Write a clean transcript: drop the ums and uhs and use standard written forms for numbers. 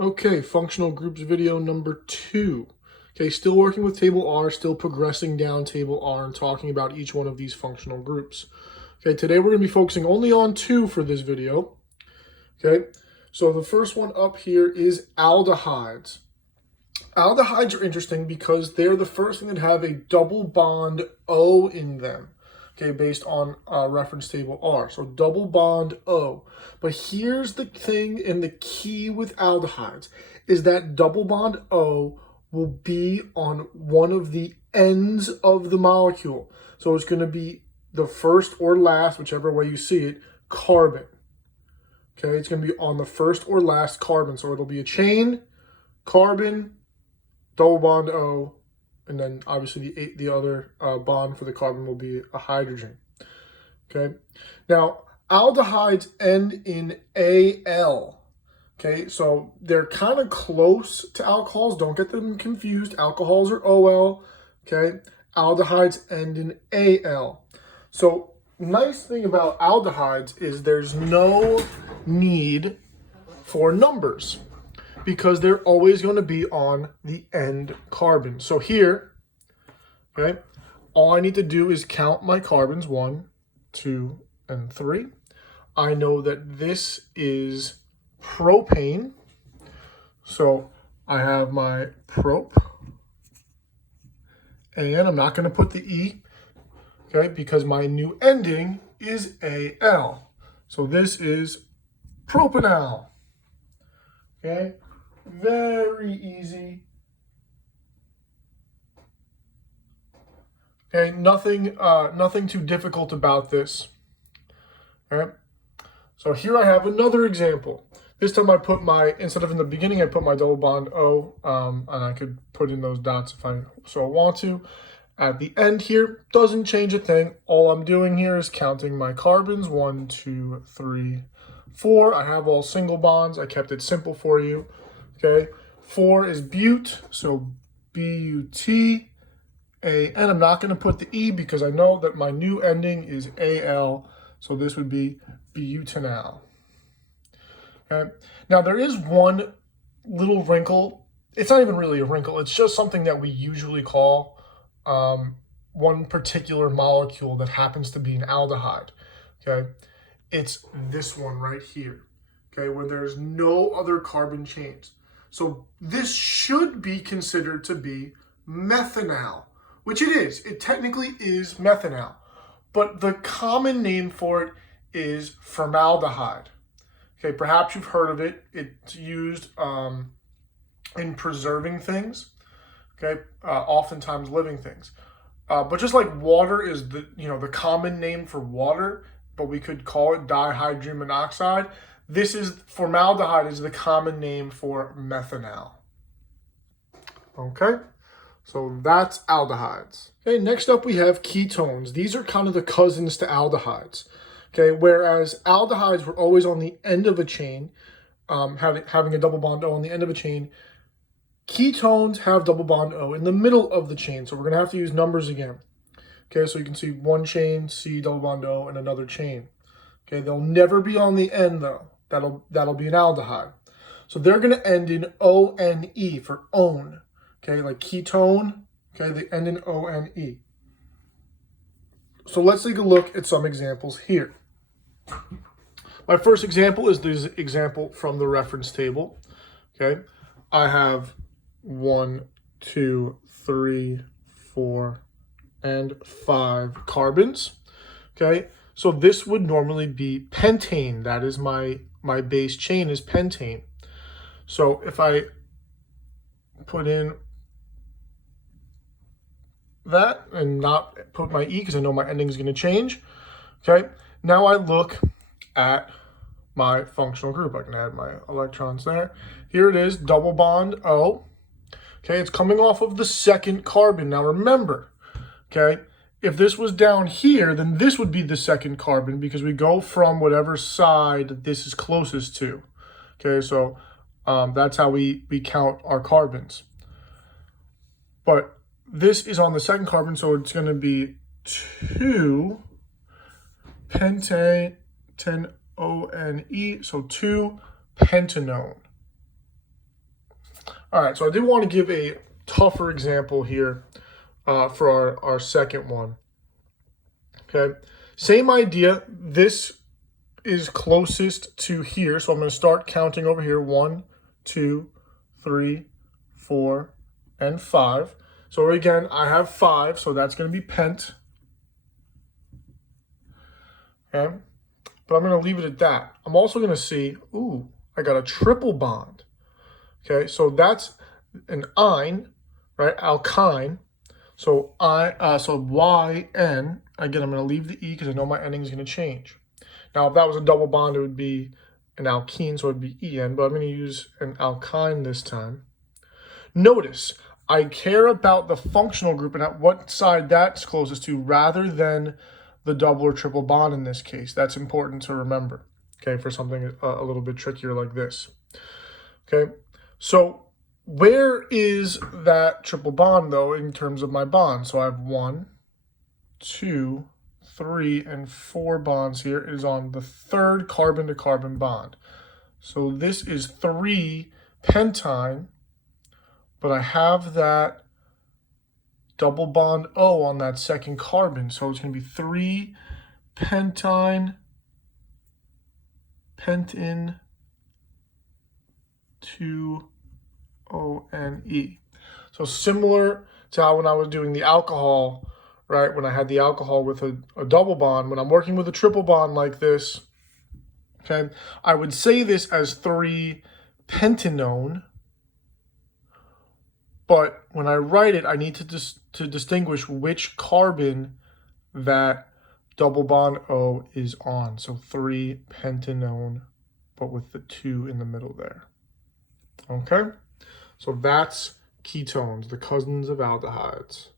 Okay, functional groups video number 2. Okay, still working with table R, still progressing down table R and talking about each one of these functional groups. Okay, today we're going to be focusing only on 2 for this video. Okay, so the first one up here is aldehydes. Aldehydes are interesting because they're the first thing that have a double bond O in them. Okay, based on reference table R. So double bond O. But here's the thing and the key with aldehydes is that double bond O will be on one of the ends of the molecule. So it's going to be the first or last, whichever way you see it, carbon. Okay, it's going to be on the first or last carbon. So it'll be a chain, carbon, double bond O, and then obviously the other bond for the carbon will be a hydrogen. Okay, now aldehydes end in Al. Okay, so they're kind of close to alcohols. Don't get them confused. Alcohols are Ol. Okay, aldehydes end in Al. So nice thing about aldehydes is there's no need for numbers, because they're always going to be on the end carbon. So here, okay, all I need to do is count my carbons, 1, 2, and 3. I know that this is propane. So I have my prop, and I'm not going to put the E, okay, because my new ending is Al. So this is propanol. Okay. Very easy. Okay, nothing too difficult about this. All right. So here I have another example. This time I put instead of in the beginning, I put my double bond O, and I could put in those dots if I so want to. At the end here, doesn't change a thing. All I'm doing here is counting my carbons, 1, 2, 3, 4. I have all single bonds. I kept it simple for you. Okay, 4 is but, so B-U-T, and I'm not going to put the E because I know that my new ending is Al, so this would be butanol. Okay, now there is one little wrinkle. It's not even really a wrinkle. It's just something that we usually call one particular molecule that happens to be an aldehyde. Okay, it's this one right here. Okay, where there's no other carbon chains. So this should be considered to be methanol, which it is. It technically is methanol, but the common name for it is formaldehyde. Okay, perhaps you've heard of it. It's used in preserving things. Okay, oftentimes living things. But just like water is the common name for water, but we could call it dihydrogen monoxide. This is formaldehyde is the common name for methanol. Okay, so that's aldehydes. Okay, next up we have ketones. These are kind of the cousins to aldehydes. Okay, whereas aldehydes were always on the end of a chain, having a double bond O on the end of a chain, ketones have double bond O in the middle of the chain. So we're going to have to use numbers again. Okay, so you can see one chain, C, double bond O, and another chain. Okay, they'll never be on the end though. That'll be an aldehyde. So they're going to end in O-N-E for own. Okay, like ketone. Okay, they end in O-N-E. So let's take a look at some examples here. My first example is this example from the reference table. Okay, I have 1, 2, 3, 4, and 5 carbons. Okay, so this would normally be pentane. That is my base chain is pentane. So if I put in that and not put my E because I know my ending is going to change, okay, now I look at my functional group. I can add my electrons there. Here it is, double bond O. Okay, it's coming off of the second carbon. Now remember, okay, if this was down here, then this would be the second carbon because we go from whatever side this is closest to. Okay, so that's how we count our carbons. But this is on the second carbon, so it's going to be 2 pentane, 10 O-N-E, so 2 pentanone. All right, so I did want to give a tougher example here for our second one. Okay, same idea. This is closest to here, so I'm going to start counting over here. 1, 2, 3, 4, and 5. So again, I have 5, so that's going to be pent. Okay, but I'm going to leave it at that. I'm also going to see, ooh, I got a triple bond. Okay, so that's an ine, right? Alkyne. So YN. Again, I'm going to leave the E because I know my ending is going to change. Now, if that was a double bond, it would be an alkene, so it would be EN, but I'm going to use an alkyne this time. Notice, I care about the functional group and at what side that's closest to rather than the double or triple bond in this case. That's important to remember, okay, for something a little bit trickier like this. Okay, so where is that triple bond, though, in terms of my bond? So I have 1, 2, 3, and 4 bonds here. It is on the third carbon-to-carbon bond. So this is 3 pentyne, but I have that double bond O on that second carbon. So it's going to be 3 pentyne, pentin, 2 ONE. So similar to how when I was doing the alcohol, right, when I had the alcohol with a double bond, when I'm working with a triple bond like this, okay, I would say this as 3 pentanone, but when I write it, I need to distinguish which carbon that double bond O is on. So 3 pentanone, but with the 2 in the middle there. Okay, so that's ketones, the cousins of aldehydes.